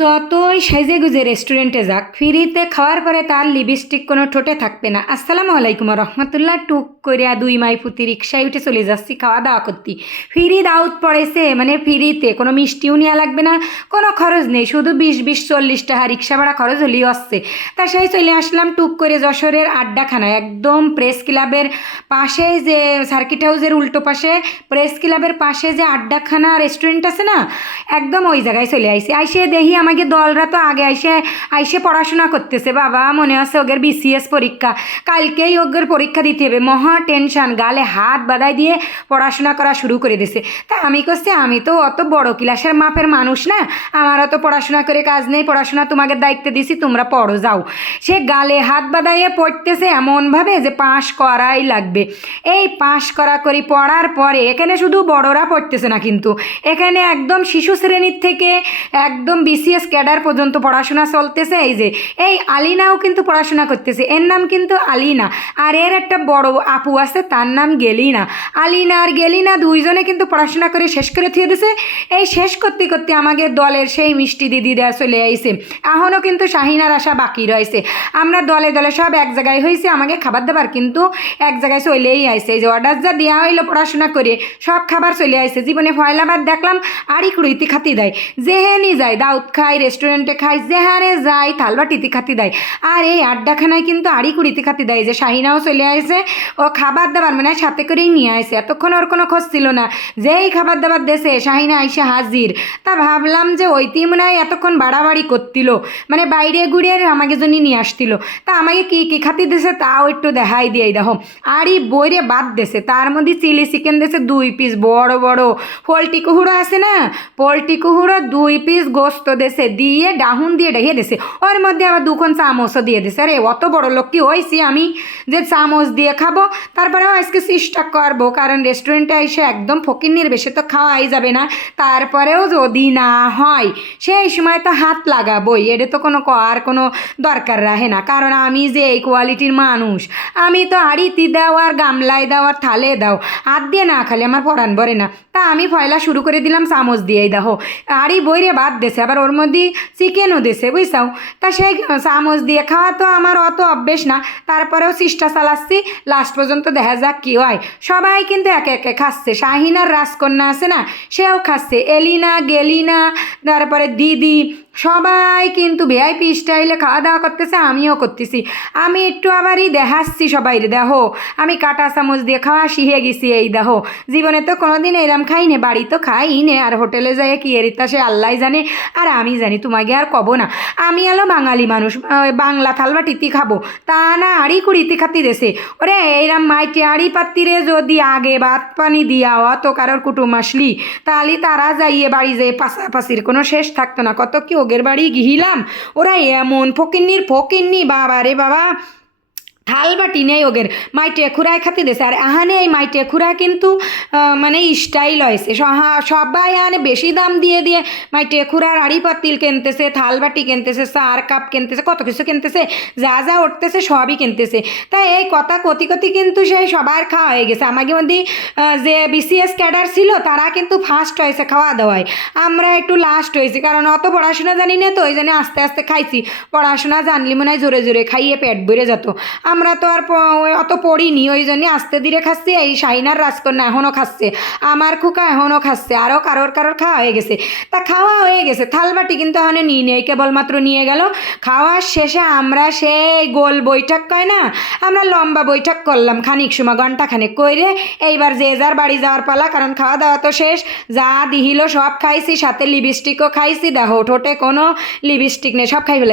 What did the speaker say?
যতই সেজে গুজে রেস্টুরেন্টে যাক, ফ্রিতে খাওয়ার পরে তার লিপস্টিক কোনো ঠোঁটে থাকবে না। আসসালামু আলাইকুম রহমতুল্লাহ। টুক করিয়া দুই মাই পুতি রিক্সায় উঠে চলে যাচ্ছি খাওয়া দাওয়া করতে। ফ্রি দাউদ পড়েছে মানে ফ্রিতে, কোনো মিষ্টিও নেওয়া লাগবে না, কোনো খরচ নেই, শুধু বিশ বিশ, চল্লিশ টাকা রিক্সা ভাড়া খরচ হলেই আসছে তা সেই চলে আসলাম টুক করে যশোরের আড্ডাখানা একদম প্রেস ক্লাবের পাশে যে সার্কিট হাউসের উল্টো পাশে প্রেস ক্লাবের পাশে যে আড্ডাখানা রেস্টুরেন্ট আছে না, একদম ওই জায়গায় চলে আইসি আইসে দেখি আমাকে দলরা তো আগে আইসে আইসে পড়াশোনা করতেছে। বাবা, মনে আছে ওগের বিসিএস পরীক্ষা? কালকেই ওগের পরীক্ষা দিতে হবে। মহা টেনশন, গালে হাত বাদাই দিয়ে পড়াশোনা করা শুরু করে দিছে। তা আমি করছি আমি তো অত বড় ক্লাসের মাপের মানুষ না। আমার অত পড়াশোনা করে কাজ নেই। পড়াশোনা তোমাকে দায়িত্ব দিছি, তোমরা পড়ো, যাও। সে গালে হাত বাদাইয়ে পড়তেছে এমনভাবে যে পাশ করাই লাগবে। এই পাশ করা করি পড়ার পরে, এখানে শুধু বড়রা পড়তেছে না কিন্তু। এখানে একদম শিশু শ্রেণির থেকে একদম বিসিএস ক্যাডার পর্যন্ত পড়াশোনা চলতেছে, এই যে। এই আলিনাও কিন্তু পড়াশোনা করতেছে। এর নাম কিন্তু আলিনা। আর এর একটা বড় আপু আছে, তার নাম গেলিনা। আলিনা আর গেলিনা দুইজনে কিন্তু পড়াশোনা করে শেষ করে থিয়ে দিছে। এই শেষ করতে করতে আমাদের দলের সেই মিষ্টি দিদিরা চলে আইছে। এখনও কিন্তু শাহিনার আশা বাকি রয়েছে। আমরা দলে দলে সব এক জায়গায় হয়েছে আমাকে খাবার দাবার কিন্তু এক জায়গায় চলেই আইছে। এই যে অর্ডার যা দেওয়া হইল পড়াশোনা করে, সব খাবার চলে আইছে। জীবনে ফয়লাবার দেখলাম আড়ি কুড়িতে খাতি দেয়। যেহেনি যায় দাউদ খাই রেস্টুরেন্টে খাই যেহানে যায় থালবাটিতে খাতি দেয়। আর এই আড্ডাখানায় কিন্তু আড়ি কুড়িতে খাতি দেয় যে শাহিনাও চলে আসে ও খাবার দাবার মানে সাথে করেই নিয়ে আসে এতক্ষণ ওর কোনো খোঁজ ছিল না। যেই খাবার দাবার দেশে শাহিনা আইসে হাজির। তা ভাবলাম যে ওইটি মনে হয় এতক্ষণ বাড়াবাড়ি করছিল মানে বাইরে ঘুরিয়ে আমাকে জন্য নিয়ে আসছিল তা আমাকে কি কি খাতি দিছে তাও একটু দেখাই দিয়ে দেখো। আরই বইরে বাদ দেছে। তার মধ্যে চিলি চিকেন দেছে দুই পিস বড় বড়। পোলট্রি কুহুড়ো আছে না? পোলট্রি কুহুড়ো দুই পিস গোস্ত দেছে, দিয়ে ডাহুন দিয়ে ডেকে দেছে। ওর মধ্যে আবার দুখন চামচও দিয়ে দিছে। আরে, অত বড় লোক কি হয়েছি আমি যে চামচ দিয়ে খাব? তারপরেও আজকে চেষ্টা করব, কারণ রেস্টুরেন্টে এসে একদম ফকিন্নির বেশি তো খাওয়াই যাবে না। তারপরেও যদি না হয়, সেই সময় তো হাত লাগাবোই। এটা তো কোনো আর কোনো দরকার রাখে না। কারণ আমি যে এই কোয়ালিটির মানুষ, আমি তো আড়িতি দাও আর গামলায় দাও আর থালে দাও। হাত দিয়ে না খালে আমার পরান ভরে না। তা আমি ফয়লা শুরু করে দিলাম চামচ দিয়েই দেখো আড়ি বইরে বাদ দেছে। আবার ওর মধ্যে চিকেনও দিছে, বুঝছাও? তা সেই চামচ দিয়ে খাওয়া তো আমার অত অভ্যেস না, তারপরেও চেষ্টা চালাচ্ছি লাস্ট পর্যন্ত দেখা যাক কী হয়। সবাই কিন্তু একে একে খাচ্ছে শাহিনার রাজকন্যা আছে না, সেও খাচ্ছে, এলিনা, গেলিনা, তারপরে দিদি সবাই কিন্তু ভিআইপি স্টাইলে খাওয়া দাওয়া করতেছে, আমিও করতেছি। আমি একটু আবারই দেখাচ্ছি সবাই দেখো। আমি কাটা চামচ দিয়ে খাওয়া শিখে গেছি এই, দেখো। জীবনে তো কোনোদিন এরম খাই নে বাড়ি তো খাই নে আর হোটেলে যাই কি এরিতা, সে আল্লাহ জানে। আর আমি জানি, তোমাকে আর কব না। আমি আলো বাঙালি মানুষ বাংলা থালবাটিতি খাব। তা না, আড়ি কুড়িতে খাতি দেশে ওরে এইরাম মাইটি আড়ি পাত্তিরে যদি আগে ভাত পানি দিয়া অত কারোর কুটুম আসলি তাহলে তারা যাইয়ে বাড়ি যেয়ে পাশাপাশির কোনো শেষ থাকতো না। কত কি ওগের বাড়ি গিহিলাম। ওরা এমন ফকিন্নির ফকিন্নি বাবা রে বাবা। থাল বাটি নেই ওগের। মাইটে খুরায় খাতে দেশে আর আহানে এই মাইটে খুরা কিন্তু মানে স্টাইল হয়েছে সবাই আনে বেশি দাম দিয়ে দিয়ে মাইটে খুরার আড়ি পাতিল কিনতেছে, থাল বাটি কিনতেছে, সার কাপ কিনতেছে, কত কিছু কিনতেছে, যা যা উঠতেছে সবই কিনতেছে। তাই এই কথা কতি কতি কিন্তু সেই সবার খাওয়া হয়ে গেছে। আমাকে মধ্যে যে বিসিএস ক্যাডার ছিল, তারা কিন্তু ফার্স্ট হয়েছে খাওয়া দাওয়ায়। আমরা একটু লাস্ট হয়েছি, কারণ অত পড়াশোনা জানি না তো, ওই জন্য আস্তে আস্তে খাইছি। পড়াশোনা জানলি মনে হয় জোরে জোরে খাইয়ে পেট ভরে যেত। আমরা তো আর অত পড়িনি, ওই জন্য আস্তে ধীরে খাচ্ছি, এই শাহিনার রাজকন্যা এখনও খাচ্ছে। আমার খুকা এখনও খাচ্ছে আরও কারোর কারোর খাওয়া হয়ে গেছে। তা খাওয়া হয়ে গেছে, থালবাটি কিন্তু এখানে নিয়ে নেই কেবলমাত্র নিয়ে গেল। খাওয়ার শেষে আমরা সেই গোল বৈঠক কয় না, আমরা লম্বা বৈঠক করলাম, খানিক সময়, ঘণ্টা খানিক কইরে এইবার যে যার বাড়ি যাওয়ার পালা, কারণ খাওয়া দাওয়া তো শেষ। যা দিহিল সব খাইছি, সাথে লিপস্টিকও খাইছি দেখো ঠোঁটে কোনো লিপস্টিক নেই, সব খাই ফেলাই